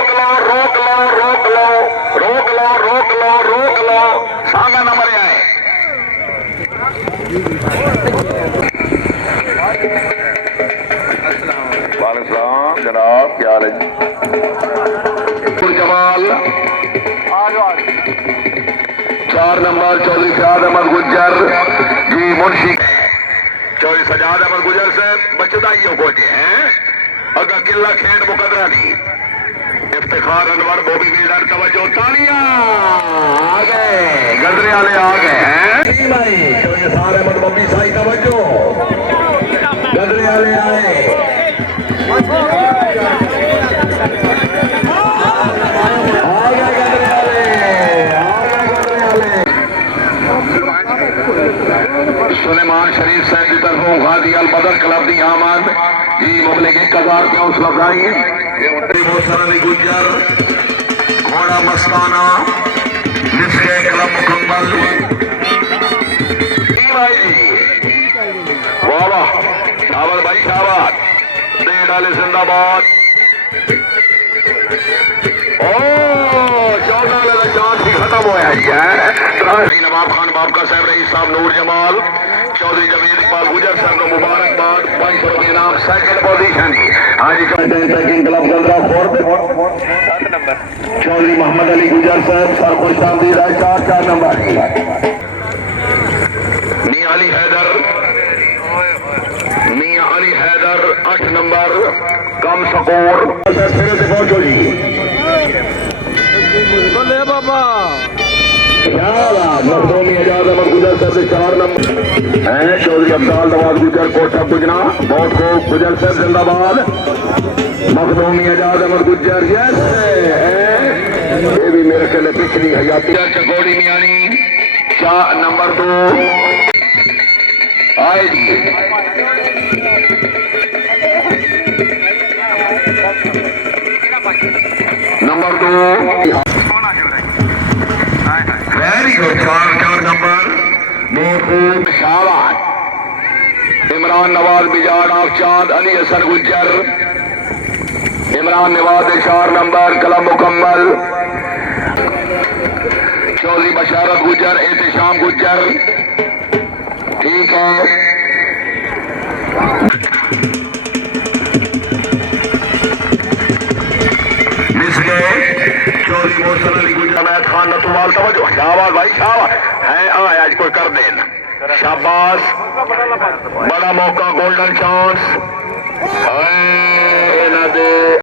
रोक लो रोक लो रोक लो रोक लो रोक लो रोक लो सागा नंबर आए वालेकुम जनाब क्या हाल है जमाल 4 नंबर चौधरी फयाद अहमद गुज्जर जी मुंशी चौधरी सजाद अहमद गुज्जर से बचदाइयों को जे हैं अगर किला खेड मुकदरा दी इफ्तिखार अनवर बॉबी बिल्डर तवज्जो तालियां आ गए गजरे वाले आ गए हैं भाई चौधरी सार अहमद बॉबी साई तवज्जो गजरे वाले आए सुलेमान शरीफ साहब की तरफों गाजी अल बदर क्लब दी आमद जी मुबलिक 1000 रुपया हौसला अफजाई मोहतरम गुज्जर घोड़ा मस्ताना जिसके क्लब मुकम्मल भाई जी वाह वाह शाबाश भाई शाबाश दे डाले जिंदाबाद ओ 14 लगा चांस भी खत्म हो है नवाब खान बाप का साहब रईस साहब नूर जमाल चौधरी जमीर इकबाल गुजर साहब को मुबारकबाद 500 रुपये इनाम सेकंड पोजीशन जी हाँ जी पैकिंग क्लब गंदरा fourth 7 number Chaudhry Mohammad Ali Gujjar Sahab sir खुश आमदीद है 4 नंबर मियां अली हैदर 8 नंबर कम स्कोर सिरे से पहुंचो जी बाबा मखदूमी एजाज अहमद गुजर साहब से 4 नंबर हैं चौधरी अब्दाल नवाज गुजर कोटा गुजना बहुत खूब गुजर साहब जिंदाबाद मखदूमी एजाज अहमद गुजर यस ये भी मेरे ख्याल पिछली हयाती चकोड़ी मियानी 4 नंबर 2 आए जी नंबर 2 वेरी गुड 4 नंबर महबूब शाबाश इमरान नवाज बिजाड़ आफचांद अली हसन गुज्जर इमरान नवाज 4 नंबर कलम मुकम्मल चौधरी बशारत गुज्जर एहतशाम गुज्जर ठीक है चौधरी मोहसन अली गुजर खान नतुवाल तवज्जो शाबाश भाई शाबाश है आज कोई कर देना शाबाश बड़ा मौका गोल्डन चांस